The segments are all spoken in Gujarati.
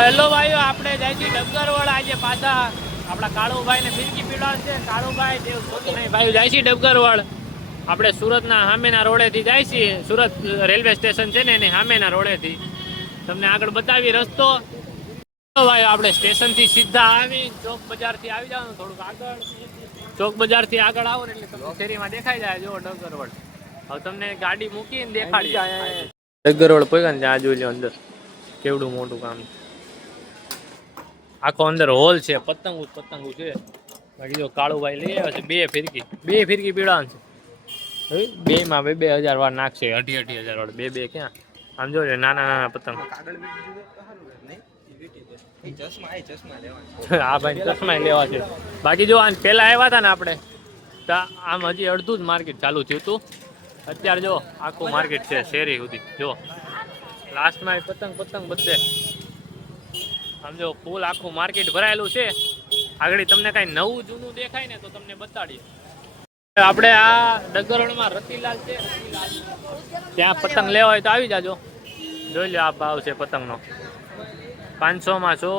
હેલો ભાઈઓ, આપણે જાય છે ડબગરવડ આજે પાછા આપણા કાળુભાઈ ને ફિરકી પીવડાવે છે. કાળુભાઈ દેવ સોની ભાઈ જાય છે ડબગરવડ. આપણે સુરતના સામેના રોડેથી જાય છીએ. સુરત રેલવે સ્ટેશન છે ને એની સામેના રોડેથી તમને આગળ બતાવી રસ્તો. ભાઈ આપણે સ્ટેશનથી સીધા આવી ચોક બજારથી આવી જવાનું. થોડુંક આગળ ચોક બજારથી આગળ આવો ને એટલે તમને શેરીમાં દેખાઈ જાય. જો ડબગરવડ હવે તમને ગાડી મૂકીને દેખાડી. ડબગરવડ પગ્યા ને ત્યાં જોઈ લો અંદર કેવડું મોટું કામ. આખો અંદર હોલ છે, પતંગો છે. બાકી જો કાળુભાઈ લઈ આવ્યા છે બે ફિરકી પીવડાવવાનું છે. બે માં 2000 વાર નાખશે. 2,500 વાર બે ક્યાં આમ જો નાના પતંગ. હા ભાઈ ચશ્મા લેવા છે. બાકી જો આ પેલા આવ્યા હતા ને આપણે તો આમ હજી અડધું જ માર્કેટ ચાલુ થયું હતું. અત્યારે જો આખું માર્કેટ છે શેરી સુધી. જો લાસ્ટમાં પતંગ બધે આમ જો ફૂલ આખું માર્કેટ ભરાયેલું છે. આગળ તમને કઈ નવું જૂનું દેખાય ને તો તમને બતાડીએ. આપણે આ ડગરણમાં રતિલાલ છે, ત્યાં પતંગ લેવા હોય તો આવી જાજો. જોઈ લો આ ભાવ છે પતંગનો 500 માં 100.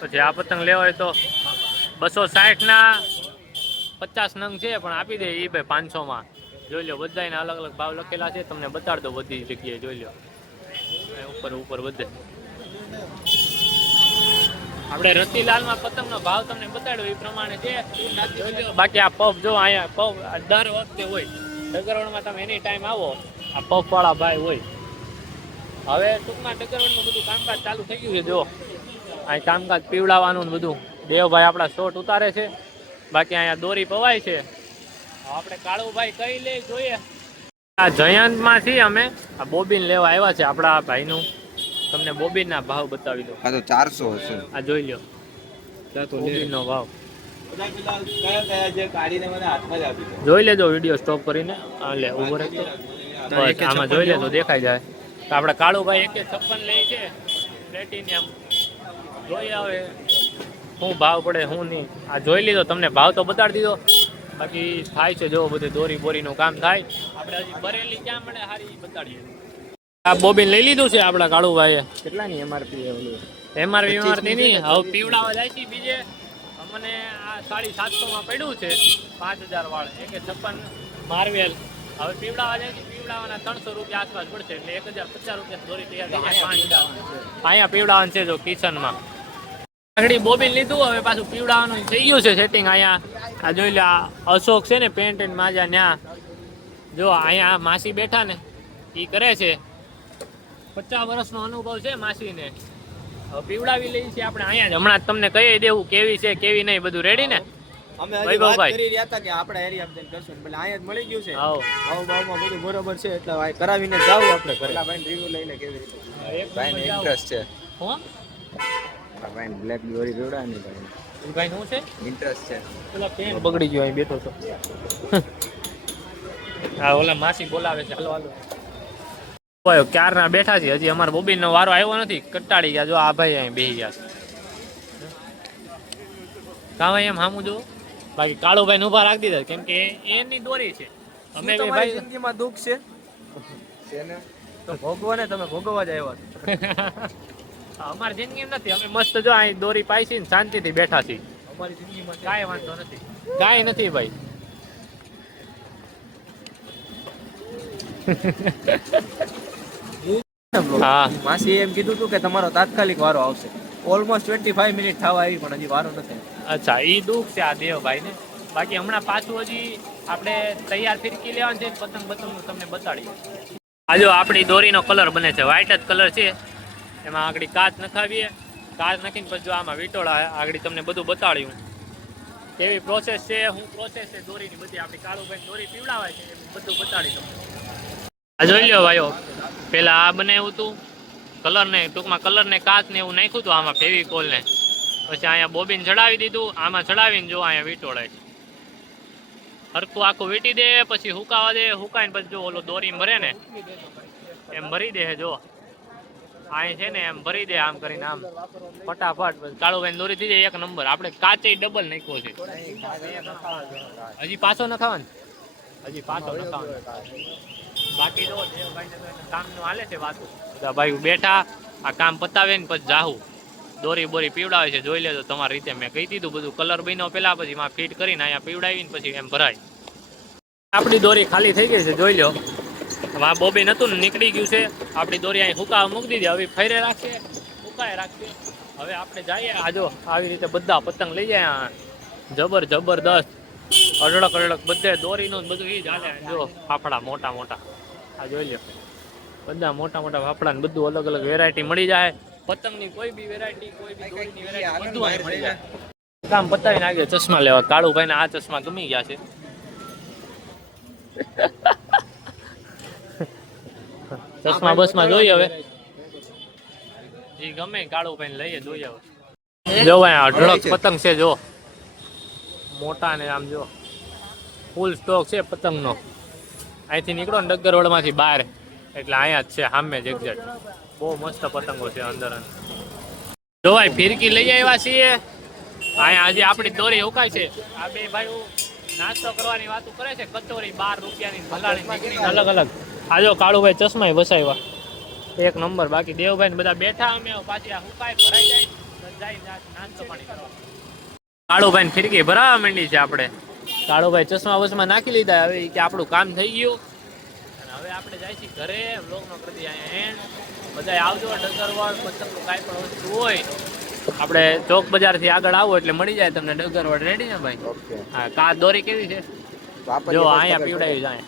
પછી આ પતંગ લેવા હોય તો 260 ના 50 નંગ છે પણ આપી દે એ ભાઈ 500 માં. જોઈ લો બધાને અલગ અલગ ભાવ લખેલા છે. તમને બતાડ દો બધી જગ્યાએ. જોઈ લો ઉપર બધે આપણે રતિલાલમાં પતંગનો ભાવ તમને બતાડ્યો એ પ્રમાણે છે. બાકી આ પફ જો અહીંયા પફ દર વખતે હોય ડગરવડમાં. તમે એની ટાઈમ આવો આ પફ વાળા ભાઈ હોય. હવે ટૂંકમાં ડગરવડમાં બધું કામકાજ ચાલુ થઈ ગયું છે. જો અહીં કામકાજ પીવડાવવાનું બધું દેવભાઈ આપણા શોટ ઉતારે છે. બાકી અહીંયા દોરી પવાય છે. આપણે કાળુભાઈ કઈ લે જોઈએ. આ જયંતમાંથી અમે આ બોબીન લેવા આવ્યા છે આપણા ભાઈનું. તમને બોબીનના ભાવ બતાવી દો. આ તો 400 હશે. આ જોઈ લો બોબીનનો ભાવ. જોઈ લેજો વિડીયો સ્ટોપ કરીને. લે ઉભો રહેજો બસ આમાં જોઈ લેજો દેખાઈ જાય. તો આપણે કાળુભાઈ 156 લે છે પ્લેટિનિયમ. જોઈ આવે શું ભાવ પડે શું નહીં. આ જોઈ લીધો તમને ભાવ તો બતાડી દીધો. બાકી થાય છે જો બધું દોરી બોરીનું કામ થાય. આપણે હજી બરેલી ક્યાં મળે સારી બતાડીએ. આ બોબીન લઈ લીધું છે આપણા કાળુભાઈએ. કેટલાની એમઆરપી? એમઆરપી નહીં, હવે પીવડાવવા જાય છે બીજે. અમને આ 750 માં પડ્યું છે 5000 વાળ 156 માર્વેલ. હવે પીવડાવવા જાય છે. પીવડાવવાના 300 રૂપિયા આસપાસ પડશે એટલે 1050 રૂપિયા દોરી તૈયાર. અહીંયા પીવડાવવાનું છે જો કિચનમાં. આગળ બોબીન લીધું. હવે પાછું પીવડાવવાનું થઈ ગયું છે સેટિંગ. અહીંયા આ જોઈ લે અશોક છે ને પેન્ટ એન્ડ માજા ન્યા. જો અહીંયા માસી બેઠા ને એ કરે છે. 50 વર્ષનો અનુભવ છે માસીને. હવે પીવડાવી લઈએ છીએ આપણે અહીંયા જ. હમણાં તમને કહી દેવું કેવી છે કેવી નહીં બધું રેડી ને. અમે હજી વાત કરી રહ્યા હતા કે આપણે એરિયા અપડેટ કરશું એટલે અહીંયા જ મળી ગયું છે. ભાવમાં બધું બરોબર છે એટલે આ કરાવીને જાવ આપણે ઘરે. ભાઈ રિવ્યુ લઈને કેવી રીતે ભાઈને ઇન્ટરેસ્ટ છે. હો ભાઈને બ્લેક દોરી જોડાની ભાઈ. ભાઈ શું છે ઇન્ટરેસ્ટ છે. ઓલા પેન બગડી ગયો અહીં બેઠો તો. હા ઓલા માસી બોલાવે છે. હાલો ક્યારના બેઠા છે. હજી અમારા બોબીનનો વારો આવ્યો નથી. કંટાળી ગયા. જો આ ભાઈ અહીં બેસી ગયા છે. કાં એમ સામું જુઓ. બાકી કાળુભાઈ ઉભા રાખી દીધા કેમ કે એની દોરી છે. અમે ભાઈ જિંદગીમાં દુઃખ છે ને તો ભોગવો ને. તમે ભોગવવા જ આવ્યા છો. અમારી જિંદગી નથી. અમે મસ્ત જો અહીં દોરી પાઈ ને શાંતિથી બેઠા છીએ. અમારી જિંદગીમાં કાંઈ વાંધો નથી. કાંઈ નથી ભાઈ. હા માસી એમ કીધું હતું કે તમારો તાત્કાલિક વારો આવશે. ઓલમોસ્ટ 25 મિનિટ થવા આવી પણ હજી વારો નથી. અચ્છા એ દુઃખ છે આ દેવભાઈ ને. બાકી હમણાં પાછું હજી આપણે તૈયાર ફિરકી લેવાનું છે. પતંગ તમને બતાડી. આ જો આપણી દોરીનો કલર બને છે વ્હાઈટ જ કલર છે. એમાં આગળ કાચ નખાવીએ. કાચ નાખીને પછી જો આમાં વીટોળા આગળ તમને બધું બતાડ્યું કેવી પ્રોસેસ છે શું પ્રોસેસ છે દોરીની બધી. આપણી કાળુભાઈ દોરી પીવડાવાય છે બધું બતાડી તમને. આ જોઈ લો ભાઈઓ પેલા આ બનાવ્યું હતું કલર ને ટૂંકમાં કલર ને કાચ ને એવું નાખ્યું હતું આમાં ફેવિકોલ ને. પછી અહીંયા બોબીન ચડાવી દીધું. આમાં ચડાવીને જો અહીંયા વીટોળાય છે. હરખું આખું વીટી દે પછી હુકાવા દે. હુકાઈને પછી જો ઓલો દોરી ભરે ને એમ ભરી દે. જો અહીં છે ને એમ ભરી દે આમ કરીને આમ ફટાફટ. કાળુભાઈ દોરી થઈ જાય 1 નંબર. આપણે કાચે ડબલ નાખ્યો છે. હજી પાછો નખાવાનું. હજી પાછો નખાવાનું. બાકી જો દેવભાઈ કામનું હાલે છે વાતું. ભાઈ બેઠા આ કામ પતાવે ને પછી જાહું. દોરી બોરી પીવડાવે છે, જોઈ લેજો તમારી રીતે. મેં કહી દીધું બધું કલર બન્યો પેલા, પછી માં ફિટ કરીને અહીંયા પીવડાવીને પછી એમ ભરાય. આપણી દોરી ખાલી થઈ ગઈ છે, જોઈ લો. આ બોબીન હતું ને નીકળી ગયું છે. આપણી દોરી અહીં હુકા મૂકી દીધી, હવે ફેરે રાખીએ, હુકાય રાખીએ. હવે આપણે જઈએ, આજો આવી રીતે બધા પતંગ લઈ જાય. જબરદસ્ત અઢળક બધે દોરીનું બધું એ જ હાલે. જો ફાફડા મોટા મોટા, આ જોઈ લો, બધા મોટા ફાફડા ને બધું અલગ અલગ વેરાયટી મળી જાય. પતંગની કોઈ બી વેરાયટી, કોઈ બી દોરીની વેરાયટી બધું અહીં મળી જાય. કામ પતાવીને આગે ચશ્મા લેવા. કાળુભાઈને આ ચશ્મા ગમી ગયા છે. ચશ્મા બસમાં જોઈએ હવે, જે ગમે કાળુભાઈને લઈએ, જોઈએ હવે. જો ભાઈ અઢળક પતંગ છે, જો મોટા ને આમ જો ફૂલ સ્ટોક છે પતંગનો. અહીંથી નીકળો ને ડગરવડમાંથી બહાર એટલે અહીંયા જ છે સામે જ એક્ઝેક્ટ. બહુ મસ્ત પતંગો છે અંદર. જો ભાઈ ફિરકી લઈ આવ્યા છીએ. અહીંયા આજે આપણી દોરી હુકાય છે. આ બે ભાઈઓ નાસ્તો કરવાની વાતો કરે છે. કચોરી 12 રૂપિયાની ભલાણી અલગ અલગ. આજો કાળુભાઈ ચશ્મા વસાવ્યા એક નંબર. બાકી દેવભાઈ ને બધા બેઠા. અમે પાછી આ હુકાય ભરાઈ જાય નાસ્તો પાણી કરવા. કાળુભાઈ ને ફિરકી ભરાવા માંડી છે આપણે. કાળુભાઈ ચશ્મા વસમાં નાખી લીધા. હવે કે આપણું કામ થઈ ગયું. હવે આપણે જાય છીએ ઘરે. વ્લોગનો કરી દઈએ અહીંયા એન્ડ. બધા આવજો. ડગરવાડ પતંગનું કાંઈ પણ વસ્તુ હોય આપણે ચોક બજારથી આગળ આવો એટલે મળી જાય તમને ડગરવાડ. રેડી ને ભાઈ? ઓકે. હા, કા દોરી કેવી છે જો અહીંયા પીવડાવી જાય.